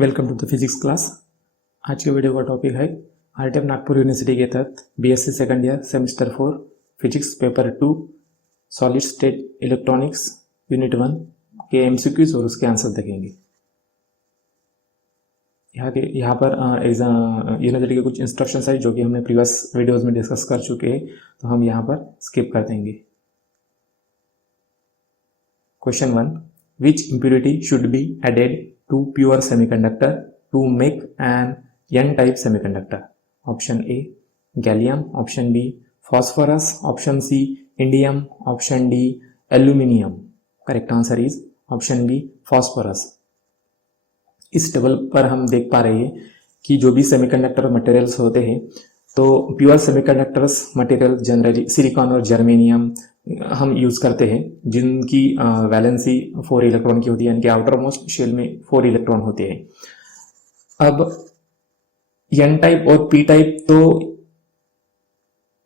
Welcome to the physics class. आज के video का टॉपिक है आरटीएफ नागपुर यूनिवर्सिटी के तहत BSc second year semester 4 physics paper 2 solid state electronics unit 1 के एमसीक्यूज और उसके आंसर देखेंगे। यहाँ पर यूनिवर्सिटी के कुछ इंस्ट्रक्शंस है जो कि हमने प्रीवियस वीडियोस में डिस्कस कर चुके हैं, तो हम यहाँ पर स्किप कर देंगे। Question 1, which impurity should be added to pure semiconductor to make an n-type semiconductor? Option A, gallium. Option B, phosphorus. Option C, indium. Option D, aluminium. Correct answer is option B, phosphorus. इस table पर हम देख पा रहे हैं कि जो भी सेमीकंडक्टर मटेरियल्स होते हैं, तो pure semiconductors material generally silicon और जर्मेनियम हम यूज करते हैं, जिनकी वैलेंसी 4 इलेक्ट्रॉन की होती है, यानी कि आउटर मोस्ट शेल में 4 इलेक्ट्रॉन होते हैं। अब एन टाइप और पी टाइप तो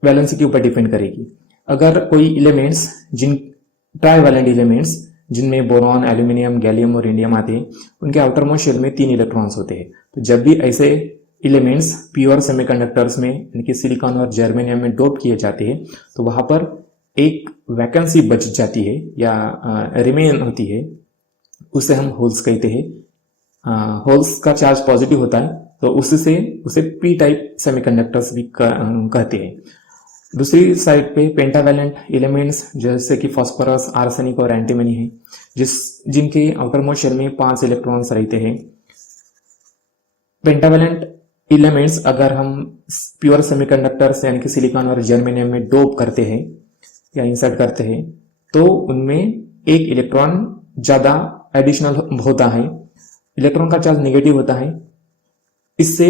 वैलेंसी के ऊपर डिपेंड करेगी। अगर कोई एलिमेंट्स ट्राइवैलेंट एलिमेंट्स जिनमें बोरॉन, एल्यूमिनियम, गैलियम और इंडियम आते हैं, उनके आउटर मोस्ट शेल में 3 इलेक्ट्रॉन्स होते हैं। तो जब भी ऐसे एलिमेंट्स प्योर सेमीकंडक्टर्स में यानी कि सिलिकॉन और जर्मेनियम में डोप किए जाते हैं, तो वहां पर एक वैकेंसी बच जाती है या रिमेन होती है, उसे हम होल्स कहते हैं। होल्स का चार्ज पॉजिटिव होता है, तो उससे उसे पी टाइप सेमीकंडक्टर्स भी कहते हैं। दूसरी साइड पे पेंटावैलेंट एलिमेंट्स जैसे कि फास्फोरस, आर्सेनिक और एंटीमनी है, जिनके आउटर मोस्ट शेल में 5 इलेक्ट्रॉन्स रहते हैं। पेंटावैलेंट एलिमेंट्स अगर हम प्योर सेमीकंडक्टर्स यानी कि सिलिकॉन और जर्मेनियम में डोप करते हैं या इंसर्ट करते हैं, तो उनमें एक इलेक्ट्रॉन ज्यादा एडिशनल होता है, इलेक्ट्रॉन का चार्ज नेगेटिव होता है। इससे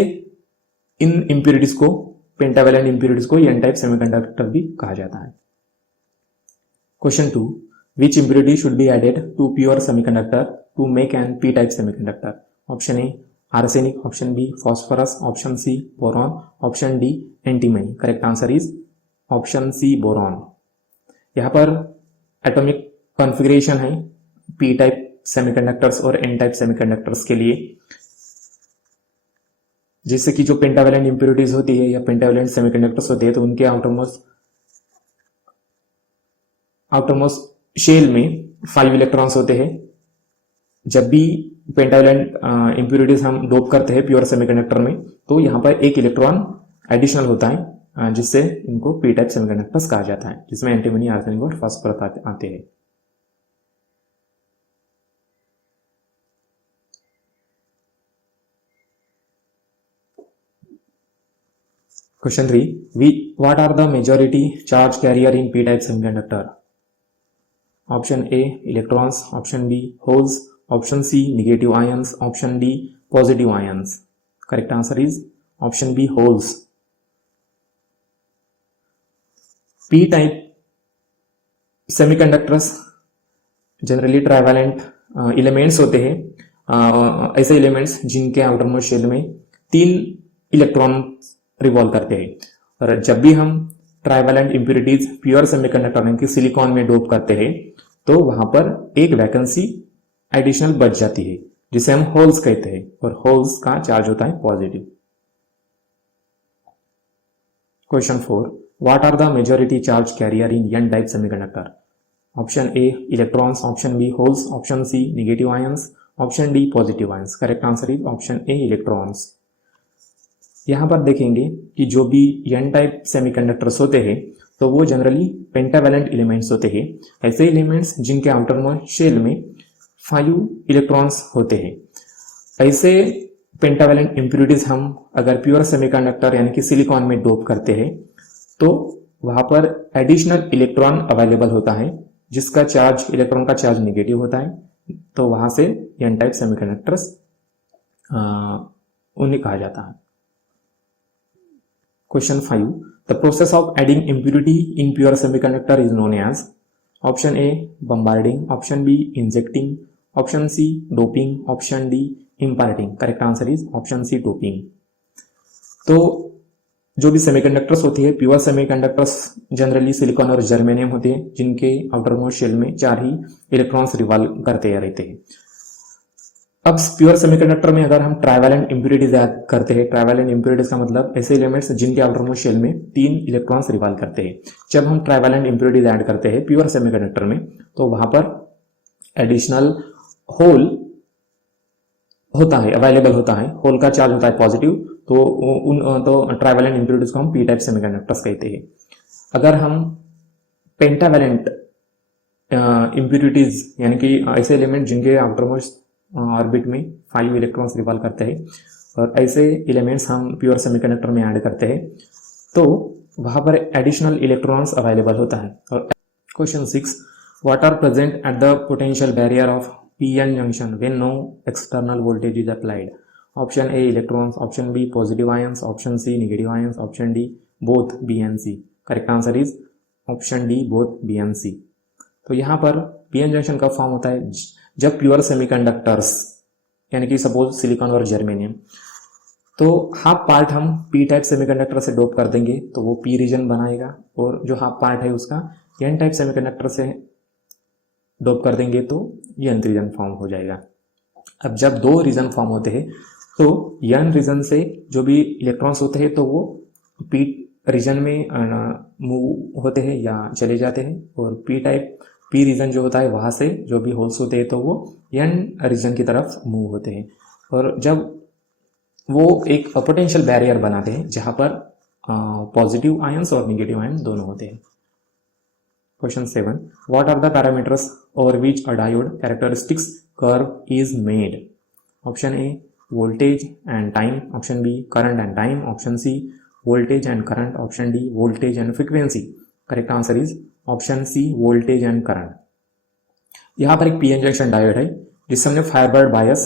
इन इंप्योरिटीज को, पेंटावैलेंट इंप्योरिटीज को एन टाइप सेमीकंडक्टर भी कहा जाता है। Question 2, which impurity should be added to pure semiconductor to make an P type semiconductor? Option A arsenic, option B phosphorus, option C boron, option D antimony. Correct answer is option C boron. यहाँ पर atomic configuration है P type semiconductors और N type semiconductors के लिए, जिससे कि जो pentavalent impurities होती है या पेंटावैलेंट सेमीकंडक्टर्स होते हैं, तो उनके आउटरमोस्ट शेल में 5 इलेक्ट्रॉन्स होते हैं। जब भी पेंटावैलेंट इंप्योरिटीज हम डोप करते हैं प्योर सेमीकंडक्टर में, तो यहाँ पर एक इलेक्ट्रॉन एडिशनल होता है, जिससे इनको पी टाइप सेमीकंडक्टर्स कहा जाता है, जिसमें एंटीमनी, आर्सेनिक और फास्फोरस आते हैं। Question 3, what are the majority charge carrier in P type semiconductor? Option A electrons, option B holes, option C negative ions, option D positive ions. Correct answer is option B holes. P type semiconductors generally trivalent elements होते हैं, ऐसे elements जिनके outer most shell में 3 electron revolve करते हैं। और जब भी हम ट्राइवैलेंट इंप्योरिटीज प्योर सेमीकंडक्टर यानी कि सिलिकॉन में डोप करते हैं, तो वहां पर एक वैकेंसी एडिशनल बच जाती है, जिसे हम होल्स कहते हैं, और होल्स का चार्ज होता है positive. Question 4, what are the majority charge carrier in n type semiconductor? Option A electrons, option B holes, option C negative ions, option D positive ions. Correct answer is option A electrons. यहाँ पर देखेंगे कि जो भी n type semiconductors होते हैं, तो वो जनरली पेंटावैलेंट एलिमेंट्स होते हैं, ऐसे एलिमेंट्स जिनके आउटर मोस्ट शेल में 5 इलेक्ट्रॉन्स होते हैं। ऐसे पेंटावैलेंट इंप्योरिटीज हम अगर प्योर सेमीकंडक्टर यानी कि सिलिकॉन में डोप करते हैं, तो वहां पर एडिशनल इलेक्ट्रॉन अवेलेबल होता है, जिसका चार्ज, इलेक्ट्रॉन का चार्ज नेगेटिव होता है, तो वहां से एन टाइप सेमीकंडक्टर्स उन्हें कहा जाता है। Question 5, the process of adding impurity in pure semiconductor is known as? Option A bombarding, option B injecting, option C doping, option D imparting. Correct answer is option C doping. तो जो भी semiconductors होती है, pure semiconductors generally silicon और germanium होते हैं, जिनके outer most shell में 4 ही इलेक्ट्रॉन्स रिवॉल्व करते रहते हैं। अब प्योर सेमीकंडक्टर में अगर हम ट्राइवेलेंट इंप्यूरिटीज ऐड करते हैं, ट्राइवेलेंट इंप्यूरिटीज का मतलब ऐसे एलिमेंट्स जिनके आउटरमोस्ट शेल में 3 इलेक्ट्रॉन्स रिवॉल्व करते हैं। जब हम ट्राइवेलेंट इंप्यूरिटीज ऐड करते हैं प्योर सेमीकंडक्टर में, तो वहां पर एडिशनल होल होता है, अवेलेबल होता है, होल का चार्ज होता है पॉजिटिव, तो ट्राइवेलेंट इंप्यूरिटीज को हम पी टाइप सेमीकंडक्टर्स कहते हैं। अगर हम पेंटावेलेंट इंप्यूरिटीज यानी कि ऐसे एलिमेंट जिनके आउटरमोस्ट ऑर्बिट में 5 इलेक्ट्रॉन्स रिवॉल्व करते हैं और ऐसे एलिमेंट्स हम प्योर सेमीकंडक्टर में ऐड करते हैं, तो वहां पर एडिशनल इलेक्ट्रॉन्स अवेलेबल होता है। और question 6, what are present at the potential barrier of PN junction when no external voltage is applied? Option A electrons, option B positive ions, option C negative ions, option D both B and C. Correct answer is option D both B and C. तो यहाँ पर PN junction कब form होता है? जब pure semiconductors यानी कि suppose silicon और जर्मेनियम, तो हाफ पार्ट हम पी टाइप सेमीकंडक्टर से डोप कर देंगे तो वो पी रीजन बनाएगा, और जो हाफ पार्ट है उसका एन टाइप सेमीकंडक्टर से डोप कर देंगे तो एन रीजन फॉर्म हो जाएगा। अब जब 2 रीजन फॉर्म होते हैं तो एन रीजन से जो भी इलेक्ट्रॉन्स होते हैं तो वो पी रीजन में मूव होते हैं या चले जाते हैं, और पी टाइप पी रीजन जो होता है वहां से जो भी होल्स होते हैं तो वो एन रीजन की तरफ मूव होते हैं, और जब वो एक पोटेंशियल बैरियर बनाते हैं जहां पर पॉजिटिव आयंस और नेगेटिव आयन दोनों होते हैं। Question 7, what are the parameters over which a diode characteristics curve is made? Option A voltage and time, option B current and time, option C voltage and current, option D voltage and frequency. Correct answer is option C voltage and current. यहां पर एक PN junction diode है जिससे हमने forward bias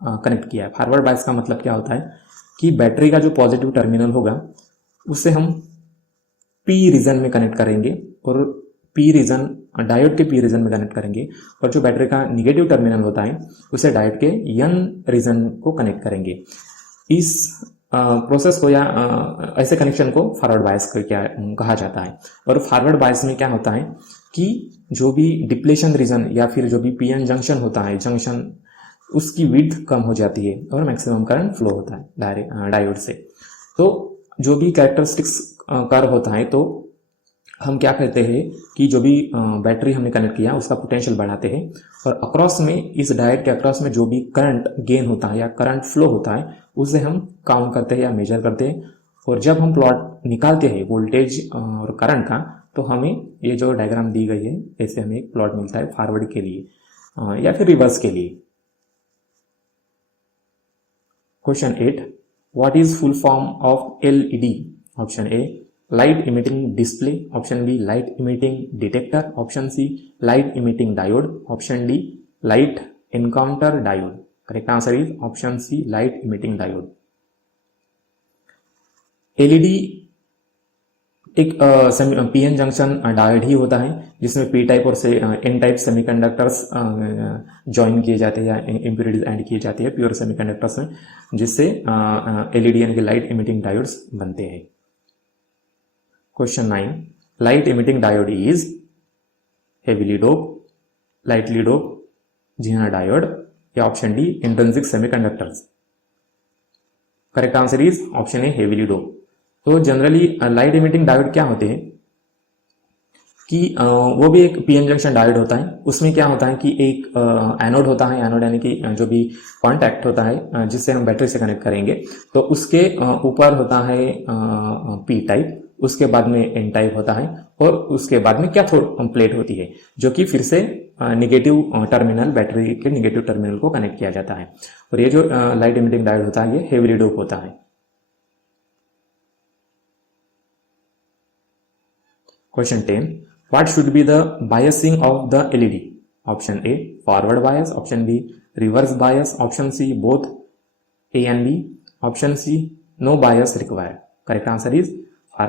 connect किया है। Forward bias का मतलब क्या होता है कि बैटरी का जो पॉजिटिव टर्मिनल होगा उससे हम पी रीजन में कनेक्ट करेंगे, और पी रीजन डायोड के पी रीजन में कनेक्ट करेंगे, और जो बैटरी का निगेटिव टर्मिनल होता है उसे डायोड के एन रीजन को कनेक्ट करेंगे। इस प्रोसेस को या ऐसे कनेक्शन को फॉरवर्ड बायस क्या कहा जाता है। और फॉरवर्ड बायस में क्या होता है कि जो भी डिप्लेशन रीजन या फिर जो भी पीएन जंक्शन होता है, जंक्शन उसकी विड्थ कम हो जाती है और मैक्सिमम करंट फ्लो होता है डायोड से। तो जो भी कैरेक्टरिस्टिक्स कर्व होता है तो हम क्या कहते हैं कि जो भी बैटरी हमने कनेक्ट किया उसका पोटेंशियल बढ़ाते हैं, और अक्रॉस में इस डायोड के अक्रॉस में जो भी करंट गेन होता है या करंट फ्लो होता है उसे हम काउंट करते हैं या मेजर करते हैं, और जब हम प्लॉट निकालते हैं वोल्टेज और करंट का तो हमें ये जो डायग्राम दी गई है ऐसे हमें एक प्लॉट मिलता है फॉरवर्ड के लिए या फिर रिवर्स के लिए। Question 8, what is full form of LED? Option A light emitting display, option B light emitting detector, option C light emitting diode, option D light encounter diode. Correct answer is option C light emitting diode. LED एक PN junction diode ही होता है जिसमें P type और से N type semiconductors join किए जाते हैं या इंप्यूरिटीज ऐड किए जाते हैं प्योर सेमीकंडक्टर्स में, जिससे एलईडी यानी कि लाइट इमिटिंग डायोड्स बनते हैं। Question 9, light emitting diode is heavily dope, lightly dope, zener diode, या option D intrinsic semiconductors. Correct answer is option A heavily dope. तो जनरली लाइट इमिटिंग डायोड क्या होते हैं कि वो भी एक पीएन जंक्शन डायोड होता है। उसमें क्या होता है कि एक एनोड होता है, एनोड यानी कि जो भी कॉन्टैक्ट होता है जिससे हम बैटरी से कनेक्ट करेंगे, तो उसके ऊपर होता है पी टाइप, उसके बाद में एन टाइप होता है, और उसके बाद में कैथोड प्लेट होती है जो कि फिर से निगेटिव टर्मिनल, बैटरी के निगेटिव टर्मिनल को कनेक्ट किया जाता है। और ये जो लाइट इमिटिंग डायोड होता है ये हेवीली डोप होता है। Question 10, what should be the biasing of the LED? Option A forward bias, option B reverse bias, option C both A and B, option C no bias required. Correct answer is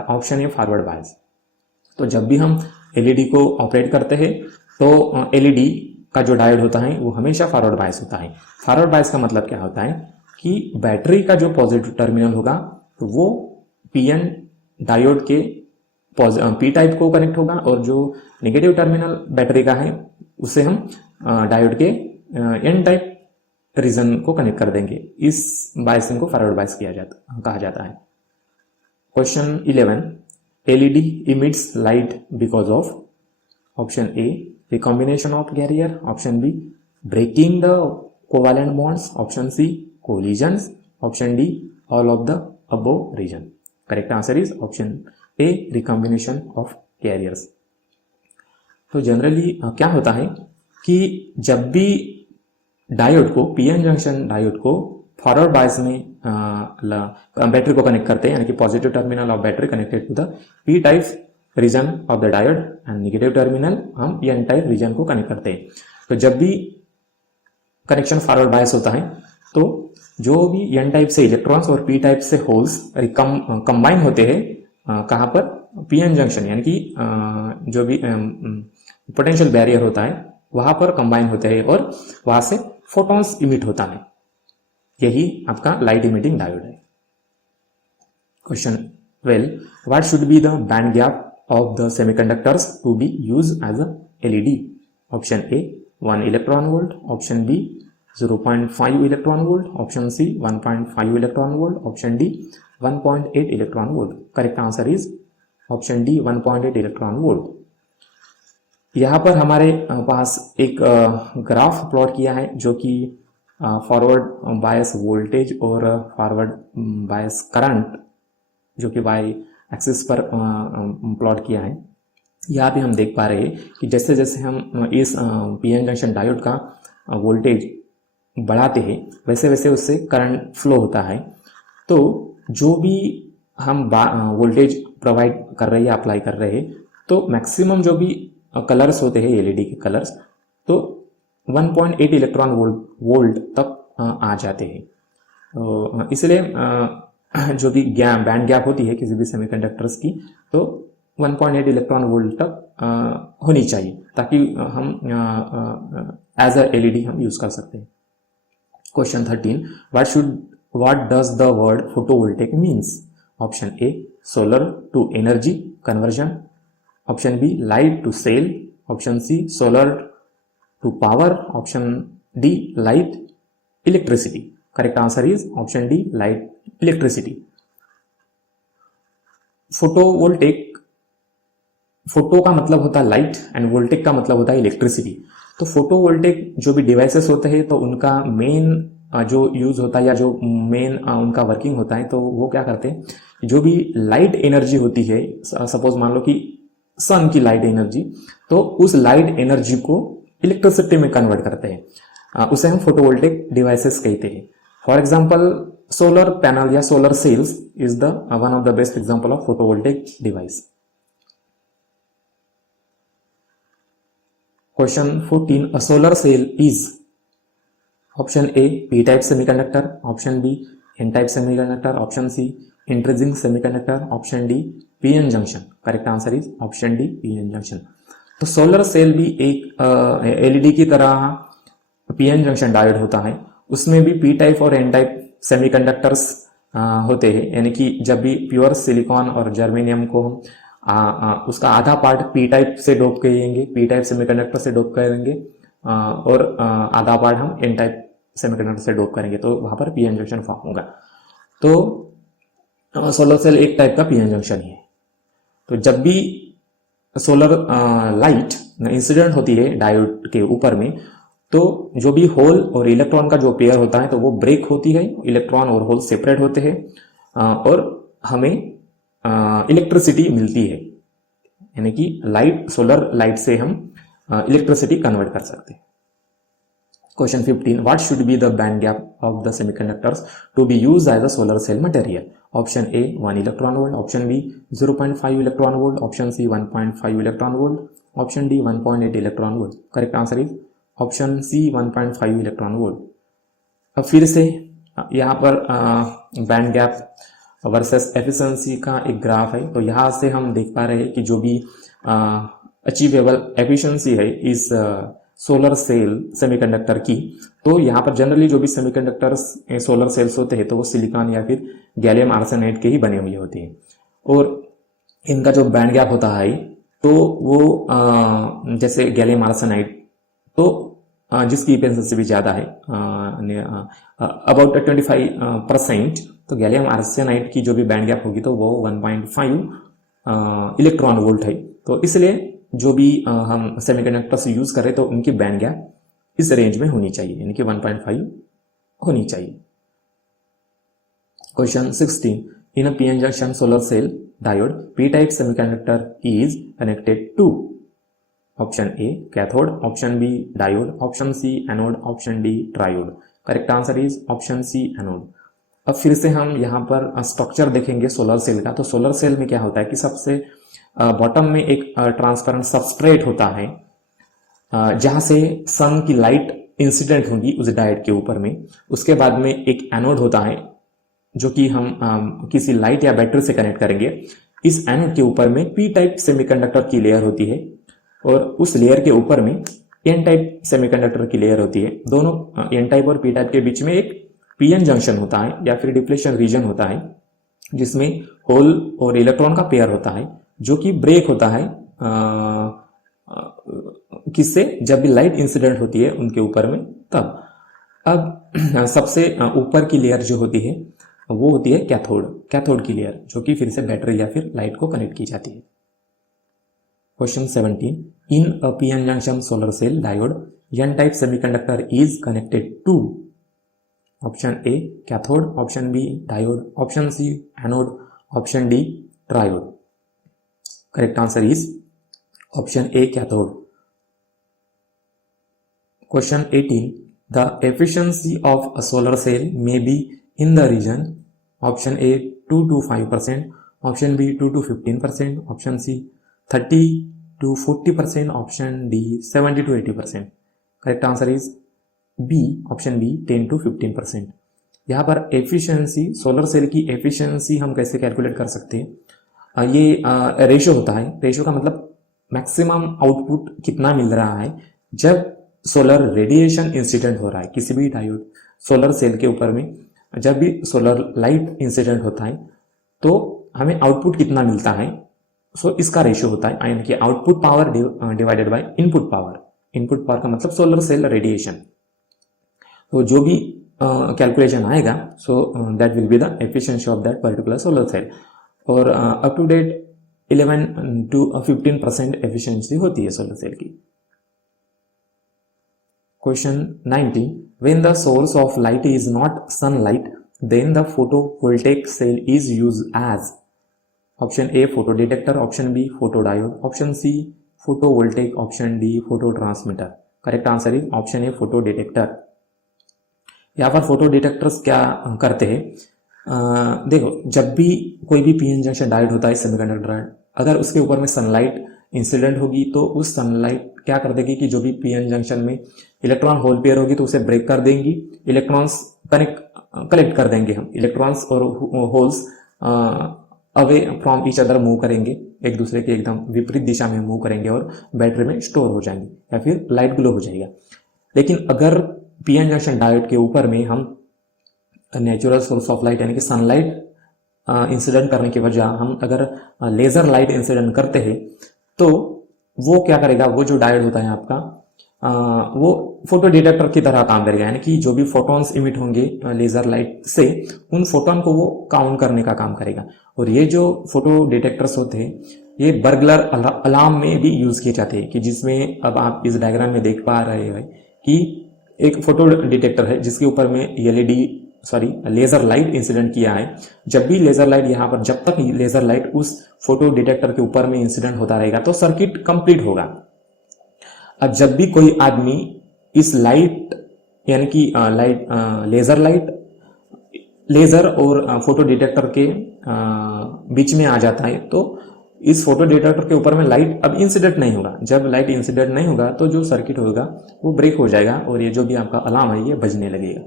option A forward bias. तो जब भी हम LED को operate करते हैं तो LED का जो डायोड होता है वो हमेशा फॉरवर्ड बायस होता है। फॉरवर्ड बायस का मतलब क्या होता है कि बैटरी का जो पॉजिटिव टर्मिनल होगा तो वो पीएन डायोड के पी टाइप को कनेक्ट होगा, और जो नेगेटिव टर्मिनल बैटरी का है उसे हम डायोड के एन टाइप रीजन को कनेक्ट कर देंगे। इस बायसिंग को फॉरवर्ड बायस कहा जाता है। Question 11, LED emits light because of option A recombination of carrier, option B breaking the covalent bonds, option C collisions, option D all of the above reason. Correct answer is option A recombination of carriers. तो generally क्या होता है कि जब भी diode को PN junction diode को forward bias में बैटरी को कनेक्ट करते हैं, यानी कि positive terminal of battery connected to the P type region of the diode and negative terminal हम एन टाइप रीजन को कनेक्ट करते हैं। तो जब भी कनेक्शन फॉरवर्ड बायस होता है तो जो भी एन टाइप से इलेक्ट्रॉन्स और पी टाइप से होल्स कंबाइन होते हैं कहाँ पर, पीएन जंक्शन, यानी कि जो भी पोटेंशियल बैरियर होता है वहां पर कंबाइन होते हैं और वहां से फोटॉन्स इमिट होता है। यही आपका लाइट इमिटिंग डायोड है। Question 12, what should be the band gap of the semiconductors to be use as a LED? Option A 1 electron volt, option B 0.5 electron volt, option C 1.5 electron volt, option D 1.8 electron volt. Correct answer is option D 1.8 electron volt. यहाँ पर हमारे पास एक graph plot किया है जो कि forward bias voltage और forward bias current जो कि वाई एक्सिस पर प्लॉट किया है। यहाँ पे हम देख पा रहे हैं कि जैसे जैसे हम इस पीएन जंक्शन डायोड का वोल्टेज बढ़ाते हैं वैसे वैसे उससे करंट फ्लो होता है। तो जो भी हम वोल्टेज प्रोवाइड कर रहे हैं, अप्लाई कर रहे हैं, तो मैक्सिमम जो भी कलर्स होते हैं एलईडी के कलर्स, तो 1.8 इलेक्ट्रॉन वोल्ट तक आ जाते हैं। इसलिए जो भी बैंड गैप होती है किसी भी सेमीकंडक्टर्स की, तो 1.8 इलेक्ट्रॉन वोल्ट तक होनी चाहिए ताकि हम एज अ एलईडी हम यूज कर सकते हैं। Question 13, what does the word photovoltaic means? Option A solar to energy conversion, option B light to cell, option C solar to power, option D light electricity. Correct answer is option D light electricity. Photovoltaic, photo का मतलब होता है light and वोल्टेक का मतलब होता है electricity. तो photovoltaic जो भी डिवाइसेस होते हैं तो उनका मेन जो यूज होता है या जो मेन उनका वर्किंग होता है, तो वो क्या करते हैं, जो भी लाइट एनर्जी होती है, सपोज मान लो कि सन की लाइट एनर्जी, तो उस लाइट एनर्जी को इलेक्ट्रिसिटी में कन्वर्ट करते हैं, उसे हम फोटोवोल्टेक डिवाइसेस कहते हैं। फॉर एग्जांपल सोलर पैनल या solar cells is the one of the best example of photovoltaic device. Question 14, a solar cell is option A p type semiconductor, option B n type semiconductor, option C intrinsic semiconductor, option D pn junction। Correct answer is option D pn junction। तो solar cell भी एक LED की तरह PN junction diode होता है, उसमें भी P type और एन टाइप सेमीकंडक्टर्स होते हैं, यानी कि जब भी प्योर सिलिकॉन और जर्मेनियम को हम उसका आधा पार्ट पी टाइप से डोप करेंगे, पी टाइप सेमीकंडक्टर से डोप करेंगे, और आधा पार्ट हम एन टाइप सेमीकंडक्टर से डोप करेंगे, तो वहां पर पीएन जंक्शन फॉर्म होगा। तो सोलर सेल एक टाइप का पीएन जंक्शन ही है। तो जब भी सोलर लाइट इंसिडेंट होती है डायोड के ऊपर में, तो जो भी होल और इलेक्ट्रॉन का जो पेयर होता है तो वो ब्रेक होती है, इलेक्ट्रॉन और होल सेपरेट होते हैं, और हमें इलेक्ट्रिसिटी मिलती है, यानी कि लाइट, सोलर लाइट से हम इलेक्ट्रिसिटी कन्वर्ट कर सकते हैं। Question 15, what should be the band gap of the semiconductors to be used as a solar cell material? Option A 1 electron volt, option B 0.5 electron volt, option C 1.5 electron volt, option D 1.8 electron volt. Correct answer is option C 1.5 electron volt. अब फिर से यहाँ पर band gap versus efficiency का एक graph है, तो यहाँ से हम देख पा रहे हैं कि जो भी अचीवेबल एफिशिएंसी है इस सोलर सेल सेमीकंडक्टर की, तो यहाँ पर जनरली जो भी सेमीकंडक्टर्स सोलर सेल्स होते हैं तो वो सिलिकॉन या फिर गैलियम आर्सेनाइड के ही बने हुए होते हैं, और इनका जो बैंड गैप होता है तो वो जैसे गैलियम आर्सेनाइड तो जिसकी एफिशिएंसी भी ज़्यादा है, अबाउट 25%, तो गैलियम आर्सेनाइड की जो भी बैंड गैप होगी तो वो 1.5 इलेक्ट्रॉन वोल्ट है। तो इसलिए जो भी हम सेमीकंडक्टर्स यूज़ कर रहे हैं तो उनकी बैंड गैप इस रेंज में होनी चाहिए, यानी कि 1.5 होनी चाहिए। Question 16, in a PN junction solar cell diode P type semiconductor is connected to option A cathode, option B diode, option C anode, option D triode. Correct answer is option C anode. अब फिर से हम यहाँ पर structure देखेंगे solar cell का। तो solar cell में क्या होता है कि सबसे बॉटम में एक ट्रांसपेरेंट सबस्ट्रेट होता है जहां से सन की लाइट इंसिडेंट होगी उस डायोड के ऊपर में। उसके बाद में एक एनोड होता है जो कि हम किसी लाइट या बैटरी से कनेक्ट करेंगे। इस एनोड के ऊपर में पी टाइप सेमीकंडक्टर की लेयर होती है और उस लेयर के ऊपर में एन टाइप सेमीकंडक्टर की लेयर होती है। दोनों एन टाइप और पी टाइप के बीच में एक पीएन जंक्शन होता है या फिर डिप्लेशन रीजन होता है जिसमें होल और इलेक्ट्रॉन का पेयर होता है जो कि ब्रेक होता है किससे, जब भी लाइट इंसिडेंट होती है उनके ऊपर में तब। अब सबसे ऊपर की लेयर जो होती है वो होती है कैथोड की लेयर, जो कि फिर से बैटरी या फिर लाइट को कनेक्ट की जाती है। Question 17, in a PN junction solar cell diode N type semiconductor is connected to option A cathode, option B diode, option C anode, option D triode. Correct answer is option A cathode. Question 18, the efficiency of a solar cell may be in the region option A 2 to 5%, option B 2 to 15%, option C 30 to 40%, option D 70 to 80%. Correct answer is B, option B 10 to 15%. यहाँ पर efficiency, solar cell की efficiency हम कैसे calculate कर सकते हैं, ये ratio होता है। रेशो का मतलब मैक्सिमम आउटपुट कितना मिल रहा है जब सोलर रेडिएशन इंसिडेंट हो रहा है किसी भी डायोड सोलर सेल के ऊपर में। जब भी सोलर लाइट इंसिडेंट होता है तो हमें आउटपुट कितना मिलता है, सो इसका रेशियो होता है, यानी कि output power divided by input power. Input power का मतलब सोलर सेल रेडिएशन। तो जो भी कैलकुलेशन आएगा so that will be the efficiency of that particular solar cell. और up to date 11 to 15% efficiency होती है सोलर सेल की। Question 19, when the source of light is not sunlight, then the photovoltaic cell is used as option A photodetector, option B photodiode, option C photovoltaic, option D phototransmitter. Correct answer is option A photodetector. यहाँ पर photo detectors क्या करते हैं, देखो जब भी कोई भी पीएन जंक्शन डायोड होता है सेमीकंडक्टर डायोड, अगर उसके ऊपर में सनलाइट इंसिडेंट होगी तो उस सनलाइट क्या कर देगी कि जो भी पीएन जंक्शन में इलेक्ट्रॉन होल पेयर होगी तो उसे ब्रेक कर देंगी। इलेक्ट्रॉन्स कलेक्ट कर देंगे हम, इलेक्ट्रॉन्स और holes away from each other move करेंगे, एक दूसरे के एकदम विपरीत दिशा में मूव करेंगे और बैटरी में स्टोर हो जाएंगे या फिर लाइट ग्लो हो जाएगा। लेकिन अगर पीएन जंक्शन डायोड के ऊपर में हम नेचुरल सोर्स ऑफ लाइट यानी कि सनलाइट इंसिडेंट करने की वजह हम अगर लेजर लाइट इंसिडेंट करते हैं तो वो क्या करेगा, वो जो डायोड होता है आपका वो फोटो डिटेक्टर की तरह काम करेगा, यानी कि जो भी फोटॉन्स इमिट होंगे लेजर लाइट से उन फोटोन को वो काउंट करने का काम करेगा। और ये जो फोटो डिटेक्टर्स होते हैं ये बर्गलर अलार्म में भी यूज किए जाते हैं, कि जिसमें अब आप इस डायग्राम में देख पा रहे हैं कि एक फोटो डिटेक्टर है जिसके ऊपर में लेजर लाइट इंसिडेंट किया है। जब भी लेजर लाइट यहाँ पर, जब तक लेजर लाइट उस फोटो डिटेक्टर के ऊपर में इंसिडेंट होता रहेगा तो सर्किट कंप्लीट होगा। अब जब भी कोई आदमी इस लाइट यानी कि लेजर और फोटो डिटेक्टर के बीच में आ जाता है तो इस फोटो डिटेक्टर के ऊपर में लाइट अब इंसिडेंट नहीं होगा। जब लाइट इंसिडेंट नहीं होगा तो जो सर्किट होगा वो ब्रेक हो जाएगा और ये जो भी आपका अलार्म है ये बजने लगेगा।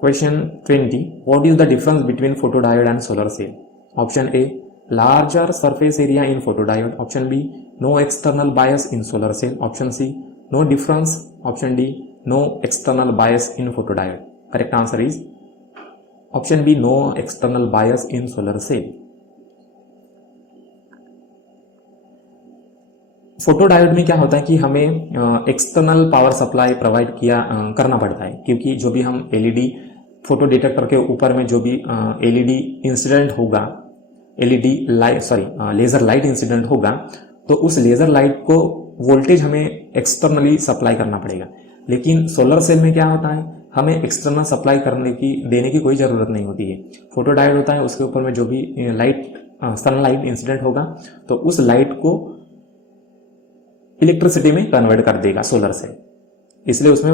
Question 20, what is the difference between photodiode and solar cell? Option A, larger surface area in photodiode. Option B, no external bias in solar cell. Option C, no difference. Option D, no external bias in photodiode. Correct answer is option B, no external bias in solar cell. Photo diode में क्या होता है कि हमें external power supply provide करना पड़ता है, क्योंकि जो भी हम एलईडी फोटो डिटेक्टर के ऊपर में जो भी एलईडी इंसिडेंट होगा, LED light laser light incident होगा, तो उस लेजर लाइट को वोल्टेज हमें एक्सटर्नली सप्लाई करना पड़ेगा। लेकिन सोलर सेल में क्या होता है, हमें एक्सटर्नल सप्लाई देने की कोई ज़रूरत नहीं होती है। फोटो डायोड होता है, उसके ऊपर में जो भी सनलाइट इंसिडेंट होगा तो उस लाइट को इलेक्ट्रिसिटी में कन्वर्ट कर देगा सोलर सेल, इसलिए उसमें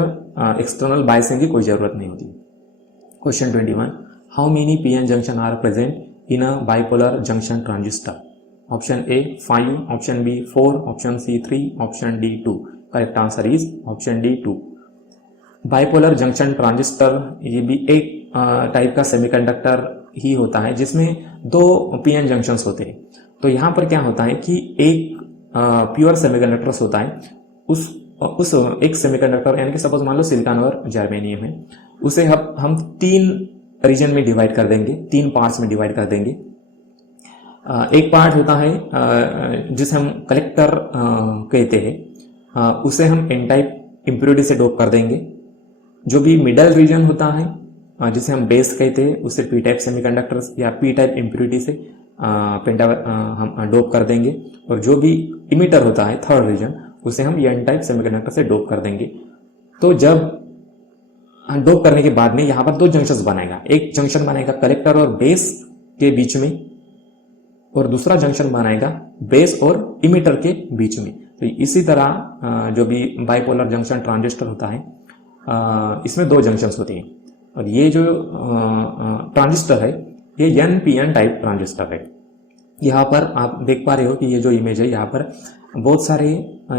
एक्सटर्नल बायसिंग की कोई ज़रूरत नहीं होती। Question 21, how many PN junction are present in a bipolar junction transistor? Option A 5, option B 4, option C 3, option D 2। Correct answer is option D 2। Bipolar junction transistor ये भी एक टाइप का semiconductor ही होता है जिसमें दो पीएन जंक्शंस होते हैं। तो यहाँ पर क्या होता है कि एक प्योर सेमीकंडक्टर्स होता है, उस एक सेमीकंडक्टर यानी कि सपोज मान लो सिलिकॉन और जर्मेनियम है, उसे हम 3 रीजन में डिवाइड कर देंगे, 3 पार्ट्स में डिवाइड कर देंगे। एक पार्ट होता है जिसे हम कलेक्टर कहते हैं, उसे हम एन टाइप इम्प्योरिटी से डोप कर देंगे। जो भी मिडल रीजन होता है जिसे हम बेस कहते हैं, उसे पी टाइप सेमीकंडक्टर्स या पी टाइप इम्प्योरिटी से हम डोप कर देंगे। और जो भी इमिटर होता है थर्ड रीजन, उसे हम एन टाइप सेमीकंडक्टर से डोप कर देंगे। तो जब डोप करने के बाद में यहाँ पर 2 जंक्शंस बनाएगा। एक जंक्शन बनाएगा कलेक्टर और बेस के बीच में, और दूसरा जंक्शन बनाएगा बेस और इमिटर के बीच में। तो इसी तरह जो भी बाइपोलर जंक्शन ट्रांजिस्टर होता है, इसमें 2 जंक्शंस होते हैं। और ये जो ट्रांजिस्टर है ये NPN टाइप ट्रांजिस्टर है। यहाँ पर आप देख पा रहे हो कि ये जो इमेज है, यहाँ पर बहुत सारे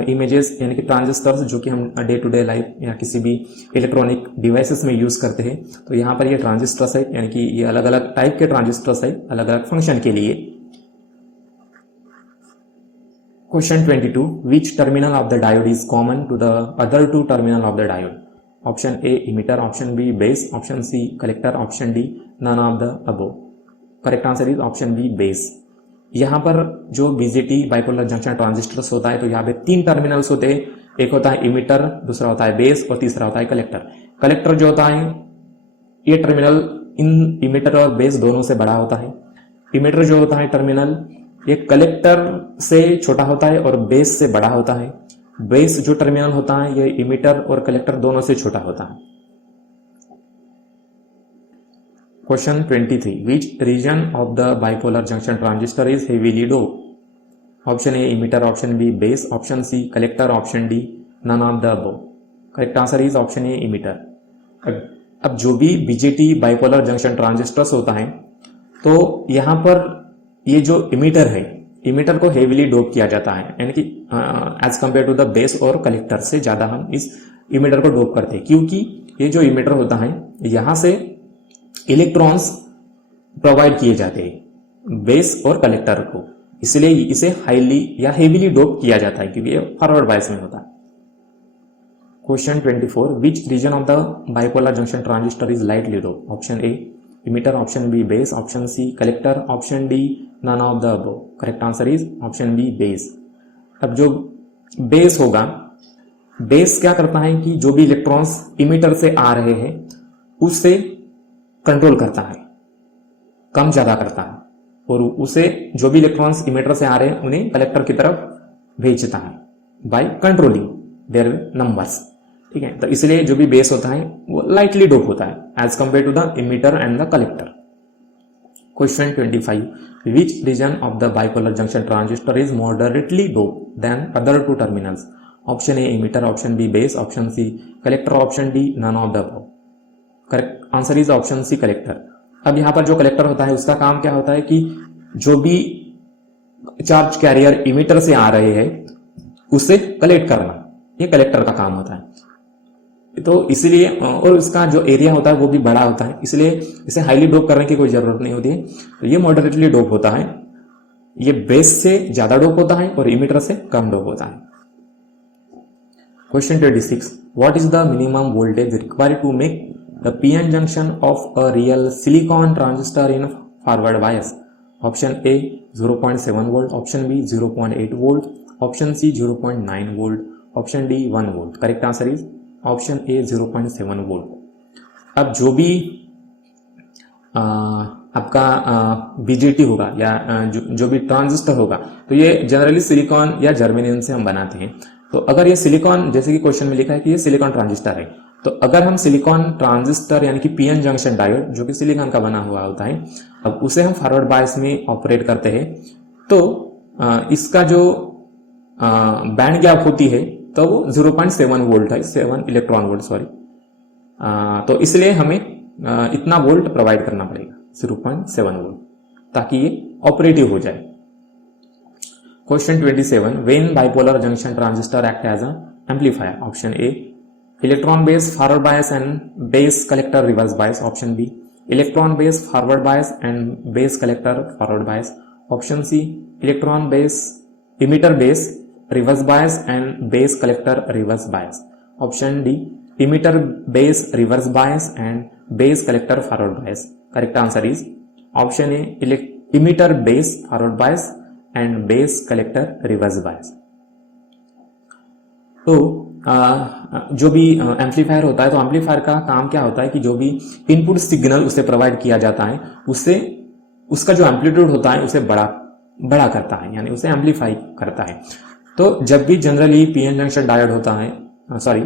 इमेजेस यानी कि ट्रांजिस्टर्स जो कि हम डे टू डे लाइफ या किसी भी इलेक्ट्रॉनिक डिवाइसेस में यूज़ करते हैं। तो यहाँ पर ये ट्रांजिस्टर्स है, यानी कि ये अलग अलग टाइप के ट्रांजिस्टर्स है, अलग अलग फंक्शन के लिए। Question 22, which terminal of the diode is common to the other 2 terminal of the diode? Option A emitter, option B base, option C collector, option D none of the above. Correct answer is option B base. यहाँ पर जो BJT bipolar junction transistors होता है, तो यहाँ पे 3 terminals होते हैं। एक होता है इमिटर, दूसरा होता है बेस और तीसरा होता है कलेक्टर। कलेक्टर जो होता है, ये टर्मिनल इन इमिटर और बेस दोनों से बड़ा होता है। इमिटर जो होता है टर्मिनल, ये कलेक्टर से छोटा होता है और बेस से बड़ा होता है। बेस जो टर्मिनल होता है, ये इमिटर और कलेक्टर दोनों से छोटा होता है। Question 23, which region of the bipolar junction transistor is heavily doped? Option A emitter, option B base, option C collector, option D none of the above. Correct answer is option A emitter. अब जो भी BJT bipolar junction transistors होता है, तो यहाँ पर ये जो इमिटर है, इमिटर को हेवीली डोप किया जाता है, यानी कि as compare to the base और कलेक्टर से ज़्यादा हम इस इमिटर को डोप करते हैं, क्योंकि ये जो इमिटर होता है यहाँ से इलेक्ट्रॉन्स प्रोवाइड किए जाते हैं बेस और कलेक्टर को, इसलिए इसे हाईली या हेवीली डोप किया जाता है, क्योंकि ये फॉरवर्ड बायस में होता है। Question 24, which region of the bipolar junction transistor is lightly dope? Option A emitter, option B base, option C collector, option D none of the above. Correct answer is option B base. अब जो base होगा, base क्या करता है कि जो भी electrons emitter से आ रहे हैं उससे कंट्रोल करता है, कम ज्यादा करता है, और उसे जो भी इलेक्ट्रॉन्स इमिटर से आ रहे हैं उन्हें कलेक्टर की तरफ भेजता है बाय कंट्रोलिंग देयर नंबर्स। ठीक है, तो इसलिए जो भी बेस होता है वो लाइटली डोप होता है as compare to the emitter and the collector. Question 25, which region of the bipolar junction transistor is moderately dope than other 2 terminals? Option A emitter, option B base, option C collector, option D none of the above. Correct answer is option C collector. अब यहाँ पर जो collector होता है उसका काम क्या होता है कि जो भी चार्ज कैरियर इमिटर से आ रहे हैं उसे कलेक्ट करना, ये कलेक्टर का काम होता है। तो इसलिए, और इसका जो एरिया होता है वो भी बड़ा होता है, इसलिए इसे हाईली डोप करने की कोई जरूरत नहीं होती है। तो ये मॉडरेटली डोप होता है, ये बेस से ज्यादा डोप होता है और इमिटर से कम डोप होता है। Question 26, what is the minimum voltage required to make the PN junction of a real silicon transistor in forward bias? Option A 0.7 volt, option B 0.8 volt, option C 0.9 volt, option D 1 volt. Correct answer is option A 0.7 volt. अब जो भी आपका BJT होगा या जो भी transistor होगा तो ये जनरली सिलिकॉन या जर्मेनियम से हम बनाते हैं। तो अगर ये सिलिकॉन, जैसे कि क्वेश्चन में लिखा है कि ये सिलिकॉन ट्रांजिस्टर है, तो अगर हम सिलिकॉन ट्रांजिस्टर यानी कि पीएन जंक्शन डायोड जो कि सिलिकॉन का बना हुआ होता है, अब उसे हम फॉरवर्ड बायस में ऑपरेट करते हैं तो इसका जो बैंड गैप होती है तो वो 0.7 वोल्ट है, 7 इलेक्ट्रॉन वोल्ट सॉरी। तो इसलिए हमें इतना वोल्ट प्रोवाइड करना पड़ेगा 0.7 वोल्ट ताकि ये ऑपरेटिव हो जाए। Question 27, when bipolar junction transistor act as a amplifier. Option A electron base forward bias and base collector reverse bias, option B electron base forward bias and base collector forward bias, option C electron base emitter base reverse bias and base collector reverse bias, option D emitter base reverse bias and base collector forward bias. Correct answer is option A emitter base forward bias and base collector reverse बायस। तो जो भी amplifier होता है तो amplifier का काम क्या होता है कि जो भी इनपुट सिग्नल उसे प्रोवाइड किया जाता है उससे उसका जो एम्पलीट्यूड होता है उसे बड़ा करता है, यानी उसे एम्पलीफाई करता है। तो जब भी जनरली पीएन जंक्शन डायोड होता है, सॉरी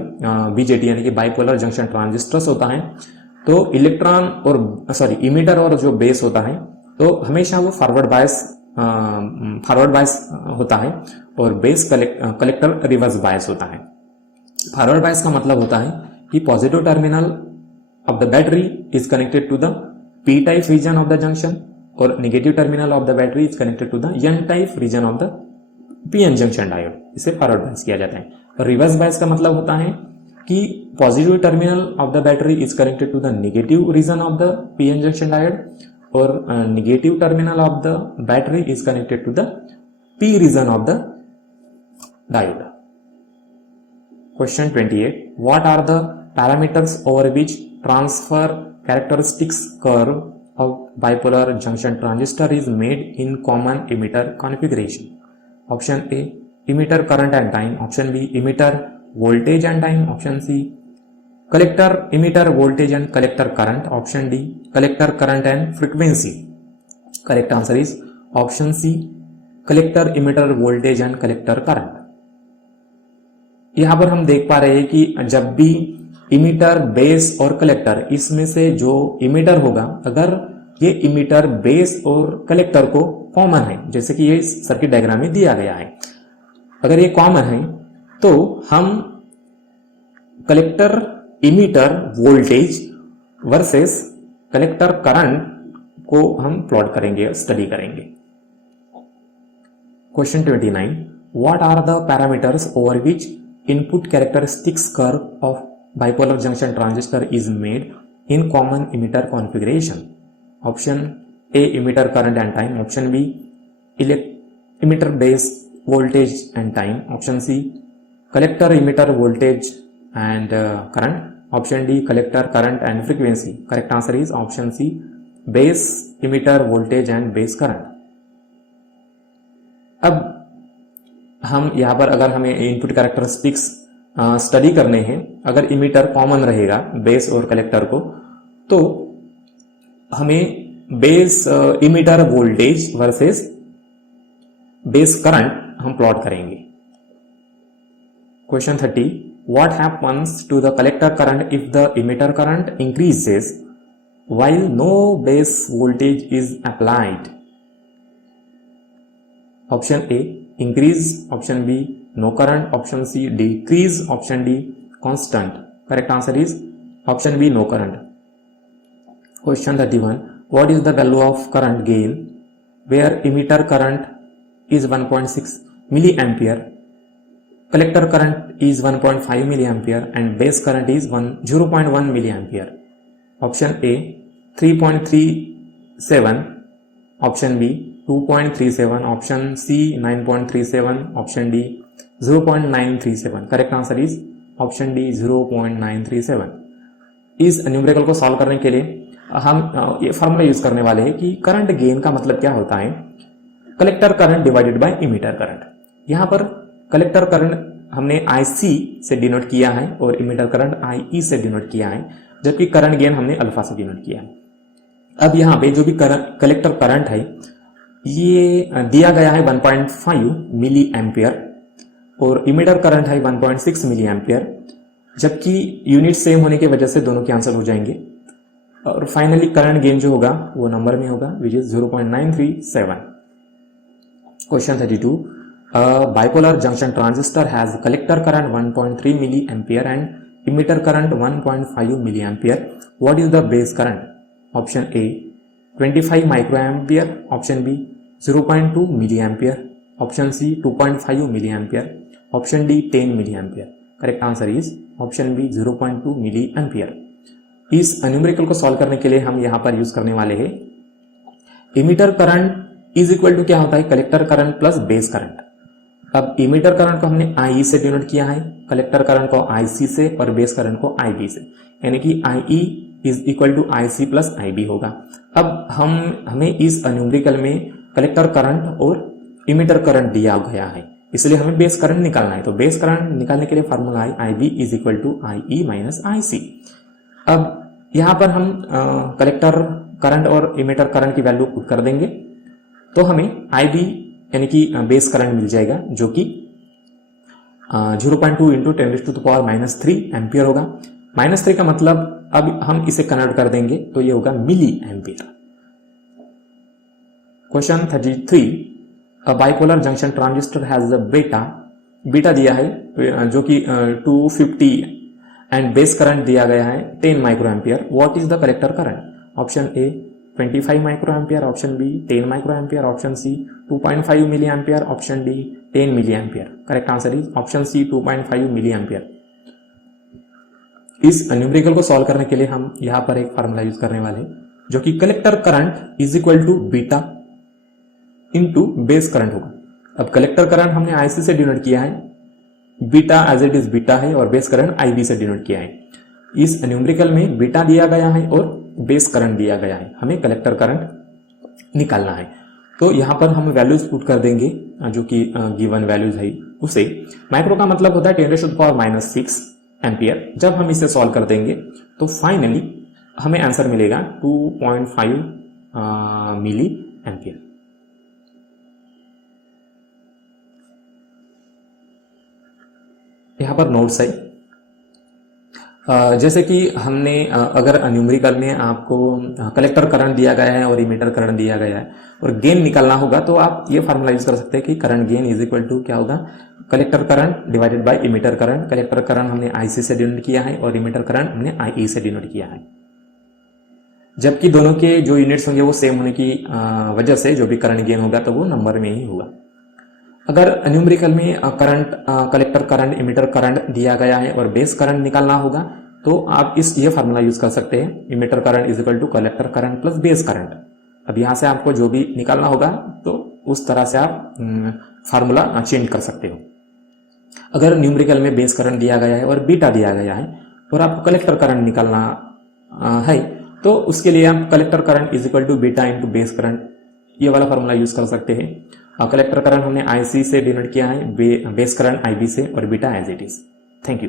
बीजेटी यानी कि बाइपोलर जंक्शन ट्रांजिस्टर्स होता है, तो इलेक्ट्रॉन और सॉरी इमीटर और जो बेस होता है तो हमेशा वो फॉरवर्ड बायस होता है और बेस कलेक्टर रिवर्स बायस होता है। फॉरवर्ड बायस का मतलब होता है कि positive terminal of the battery is connected to the P type region of the junction और negative terminal of the battery is connected to the N type region of the PN junction diode. इसे forward bias किया जाता है। और reverse bias का मतलब होता है कि positive terminal of the battery is connected to the negative region of the PN junction diode और negative terminal of the battery is connected to the P region of the diode. Question 28. What are the parameters over which transfer characteristics curve of bipolar junction transistor is made in common emitter configuration? Option A emitter current and time, option B emitter voltage and time, option C collector emitter voltage and collector current, option D collector current and frequency. Correct answer is option C collector emitter voltage and collector current। यहां पर हम देख पा रहे हैं कि जब भी इमीटर बेस और कलेक्टर, इसमें से जो इमीटर होगा अगर ये इमीटर बेस और कलेक्टर को कॉमन है, जैसे कि ये सर्किट डायग्राम में दिया गया है, अगर ये कॉमन है तो हम collector emitter voltage versus collector current को हम प्लॉट करेंगे, स्टडी करेंगे। Question 29, what are the parameters over which input characteristics curve of bipolar junction transistor is made in common emitter configuration? Option A emitter current and time, option B emitter base voltage and time, option C collector emitter voltage and current, option D collector current and frequency. Correct answer is option C base emitter voltage and base current। अब हम यहाँ पर अगर हमें input characteristics study करने हैं, अगर emitter common रहेगा बेस और कलेक्टर को, तो हमें base emitter voltage versus base current हम प्लॉट करेंगे। Question 30, what happens to the collector current if the emitter current increases while no base voltage is applied? Option A increase, option B no current, option C decrease, option D constant. Correct answer is option B no current। Question 31, what is the value of current gain where emitter current is 1.6 milliampere, collector current is 1.5 milliampere and base current is 0.1 milliampere? Option A 3.37, option B 2.37, option C 9.37, option D 0.937। Correct answer is option D 0.937। इस numerical को solve करने के लिए हम ये formula use करने वाले हैं कि करंट गेन का मतलब क्या होता है, collector current divided by emitter current. यहाँ पर कलेक्टर करंट हमने IC से डिनोट किया है और इमीटर करंट IE से डिनोट किया है, जबकि करंट गेन हमने अल्फा से डिनोट किया है। अब यहाँ पे जो भी कलेक्टर करंट है ये दिया गया है 1.5 मिली एम्पियर और इमीटर करंट है 1.6 मिली एम्पियर, जबकि यूनिट सेम होने की वजह से दोनों कैंसिल हो जाएंगे और फाइनली करंट गेन जो होगा वो नंबर में होगा which is 0.937। Question 32, bipolar junction transistor has collector current 1.3 milliampere and emitter current 1.5 milliampere. What is the base current? Option A 25 microampere, option B 0.2 milliampere, option C 2.5 milliampere, option D 10 milliampere. Correct answer is option B 0.2 milliampere. इस numerical को solve करने के लिए हम यहाँ पर use करने वाले हैं emitter current is equal to क्या होता है collector current plus base current. अब इमीटर करंट को हमने IE से डिनोट किया है, कलेक्टर करंट को IC से और बेस करंट को IB से, यानी कि IE is equal to IC plus IB होगा। अब हमें इस न्यूमेरिकल में कलेक्टर करंट और इमीटर करंट दिया गया है, इसलिए हमें बेस करंट निकालना है। तो बेस करंट निकालने के लिए फॉर्मूला है IB is equal to IE minus IC। अब यहाँ पर हम कलेक्टर करंट और इमीटर करंट की वैल्यू पुट कर देंगे तो हमें IB यानी कि बेस करंट मिल जाएगा जो कि 0.2 इंटू 10⁻³ एम्पियर होगा। -3 का मतलब अब हम इसे कन्वर्ट कर देंगे तो ये होगा milli ampere. Question 33, a bipolar junction transistor has a beta दिया है जो कि 250 एंड बेस करंट दिया गया है 10 micro ampere. What is the collector current? Option A 25 micro ampere, option B 10 micro ampere, option C 2.5 milli ampere, option D 10 milli ampere. Correct answer is option C 2.5 milli ampere. इस numerical को solve करने के लिए हम यहां पर एक formula use करने वाले हैं जो कि collector current is equal to beta into base current होगा। अब कलेक्टर करंट हमने IC से डिनोट किया है, beta as it is beta है और बेस करंट IB से डिनोट किया है। इस न्यूमेरिकल में बीटा दिया गया है और बेस करंट दिया गया है, हमें कलेक्टर करंट निकालना है। तो यहां पर हम वैल्यूज पुट कर देंगे जो कि गिवन वैल्यूज है उसे। माइक्रो का मतलब होता है 10⁻⁻6 एम्पियर। जब हम इसे सॉल्व कर देंगे तो फाइनली हमें आंसर मिलेगा 2.5 मिली एम्पियर। यहां पर नोट्स है, जैसे कि हमने अगर न्यूमेरिकल में आपको कलेक्टर करंट दिया गया है और इमीटर करंट दिया गया है और गेन निकालना होगा तो आप ये फार्मूला यूज कर सकते हैं कि current gain is equal to क्या होगा collector current divided by emitter current. Collector current हमने IC से डिनोट किया है और इमीटर करंट हमने IE से डिनोट किया है, जबकि दोनों के जो यूनिट्स होंगे वो सेम होने की वजह से जो भी करंट गेन होगा तो वो नंबर में ही होगा। अगर न्यूमेरिकल में current collector current emitter current दिया गया है और बेस करंट निकालना होगा तो आप ये फार्मूला यूज कर सकते हैं emitter current is equal to collector current plus base current. अब यहां से आपको जो भी निकालना होगा तो उस तरह से आप फार्मूला चेंज कर सकते हो। अगर न्यूमेरिकल में बेस करंट दिया गया है और बीटा दिया गया है और आपको कलेक्टर करंट निकालना है तो उसके लिए आप collector current is equal to beta into base current ये वाला फार्मूला यूज कर सकते हैं। कलेक्टर करंट हमने IC से डिनोट किया है, बेस करंट IB से और beta as it is. Thank you.